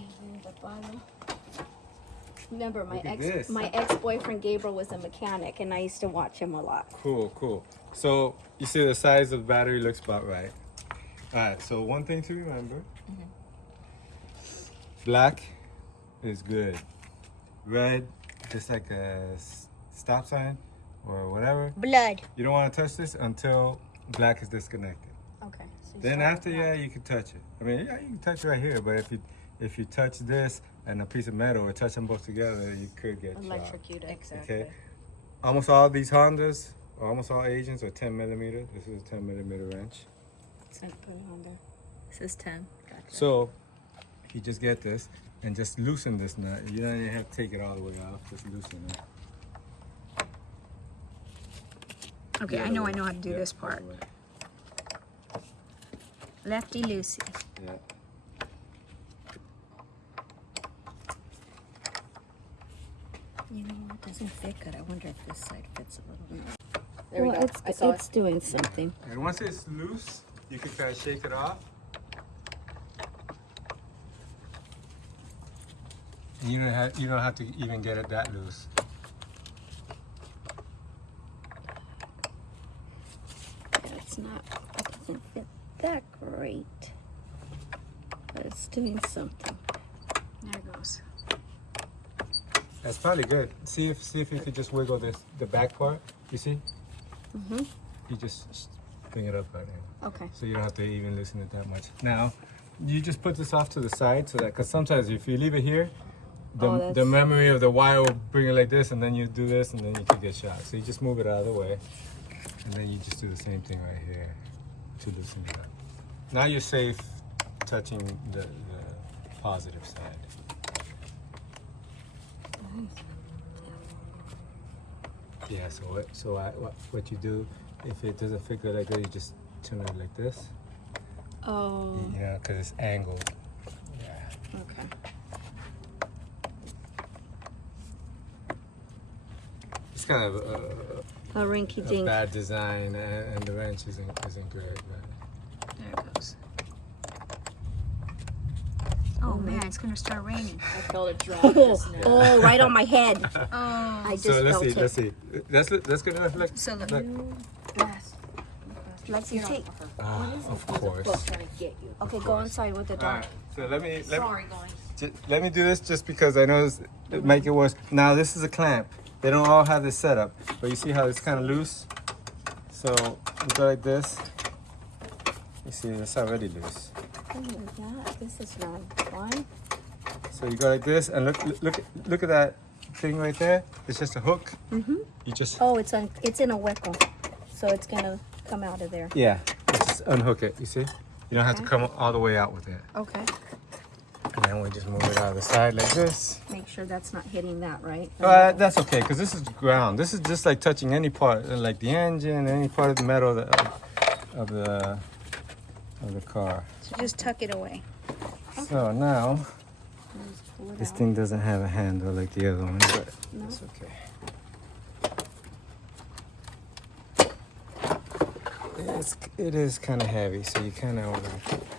And the bottom. Remember, Look at this. my ex-boyfriend Gabriel was a mechanic, and I used to watch him a lot. Cool, cool. So you see the size of the battery looks about right. All right, so one thing to remember. Black is good. Red, just like a stop sign or whatever. Blood. You don't want to touch this until black is disconnected. Okay. So Then after, yeah, you can touch it. I mean, yeah, you can touch it right here, but if you touch this and a piece of metal or touch them both together, you could get electrocuted. Exactly. Okay. Almost all these Hondas, or almost all Asians, are 10 millimeter. This is a 10 millimeter wrench. Put it on there. This is 10. Gotcha. So you just get this and just loosen this nut. You don't even have to take it all the way off. Just loosen it. Okay, The I other know way. how to do Yeah, this the part. other way. Lefty loosey. Yeah. You know, it doesn't fit good. I wonder if this side fits a little bit. There we go. I saw It's doing something. And once it's loose, you can kind of shake it off. And you don't have to even get it that loose. It's not. It doesn't fit that great, but it's doing something. There it goes. That's probably good. See if you could just wiggle the back part. You see? Mhm. You just bring it up right there. Okay. So you don't have to even loosen it that much. Now, you just put this off to the side so that, because sometimes if you leave it here, the memory of the wire will bring it like this, and then you do this, and then you could get shot. So you just move it out of the way, and then you just do the same thing right here to loosen it up. Now you're safe touching the positive side. Yeah, so what you do, if it doesn't fit good like that, you just turn it like this. Oh. You know, because it's angled. Yeah. Okay. It's kind of A rinky a dink. bad design, and the wrench isn't great. But There it goes. Oh man, it's gonna start raining. I felt it drop Oh, just now. oh, right on my head. Oh. I just so felt it. let's see. Let's go to reflect. So look. Glass. Let's see. Take. Of There's a course. book trying to get you. Okay, go inside with the All dog. right. So let me Sorry, guys. let me do this just because I know it make it worse. Now this is a clamp. They don't all have this setup, but you see how it's kind of loose. So you go like this. You see, it's already loose. Oh my God, this is not fun. So you go like this, and look at that thing right there. It's just a hook. Mhm. You just Oh, it's in a hueco, so it's gonna come out of there. yeah, you just unhook it. You see, you don't have to Okay. come all the way out with it. Okay. And then we just move it out of the side like this. Make sure that's not hitting that, right? That's okay, because this is ground. This is just like touching any part, like the engine, any part of the metal of the car. So just tuck it away. So now, Just pull it this out. thing doesn't have a handle like the other one, but No? it's okay. It is kind of heavy, so you kind of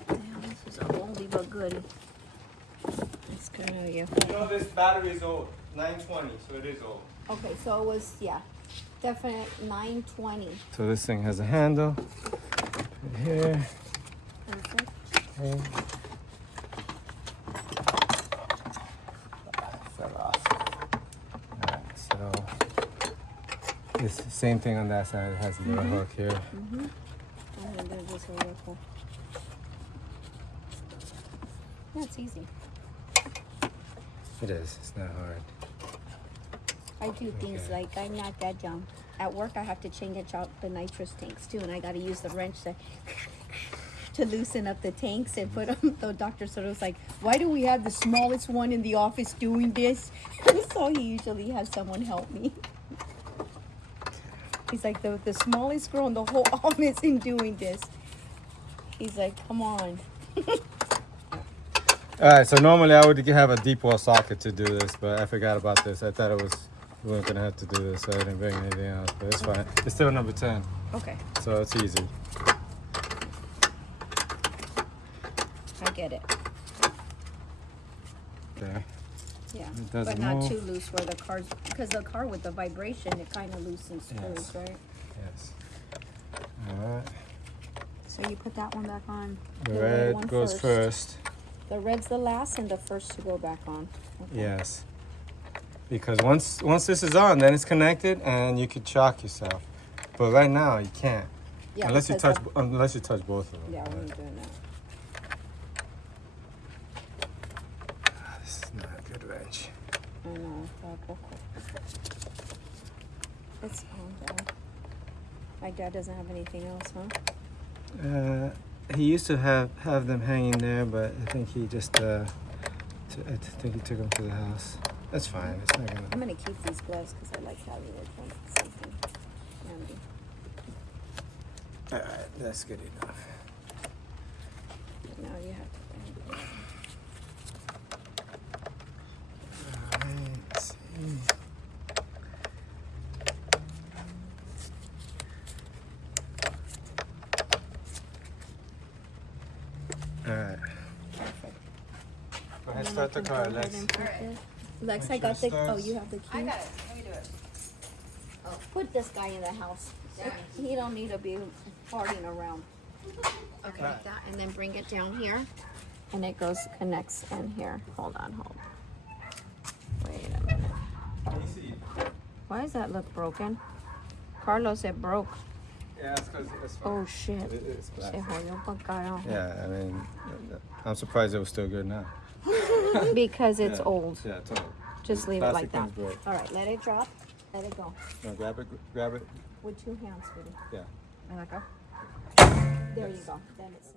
Damn, this is a oldie but goodie. It's good of you. You know this battery is old, 920, so it is old. Okay, so it was, yeah, definite 920. So this thing has a handle right here. Perfect. Okay. Fell off. Alright, so it's the same thing on that side. It has a little hook here. Mm-hmm. And then there's this hueco. Yeah, it's easy. It is. It's not hard. I do things Okay. like I'm not that dumb. At work, I have to change out the nitrous tanks too, and I got to use the wrench to loosen up the tanks and put them. So Dr. Soto's like, "Why do we have the smallest one in the office doing this?" So he usually has someone help me. He's like, the smallest girl in the whole office in doing this. He's like, "Come on." All right, so normally I would have a deep wall socket to do this, but I forgot about this. I thought we weren't gonna have to do this, so I didn't bring anything else, but it's fine. It's still number 10, Okay, so it's easy. I get it. there. Yeah, It doesn't but not move. too loose where the car's, because the car with the vibration, it kind of loosens screws, Yes. right? Yes. All right. So you put that one back on. The red red one goes first. The red's the last and the first to go back on. Okay. Yes. Because once this is on, then it's connected and you could shock yourself. But right now you can't. Yeah, unless you because touch both of them. Yeah, we're doing that. This is not a good wrench. I know. It's on there. My dad doesn't have anything else, huh? He used to have them hanging there, but I think he just I think he took them to the house. That's fine. It's not gonna. I'm gonna keep these gloves because I like having it on something handy. All right, that's good enough. Now you have to. All right, let's see. All right. Perfect. Go ahead, start the car, Lex. Lex, Make I got sure the. it Oh, starts. you have the key. I got it. Let me do it. Put this guy in the house. He don't need to be farting around. Okay, like that, and then bring it down here, and it goes connects in here. Hold on, hold. Wait a minute. Why does that look broken? Carlos, it broke. Yeah, it's because it's Oh shit. it's Se jodió pa' carajo. Yeah, I mean, I'm surprised it was still good now. Because it's Yeah. old. Yeah, it's old. Just leave it like Plastic that. things break. All right, let it drop. Let it go. No, grab it. With 2 hands, sweetie. Yeah. And let go. There you go. Then it's.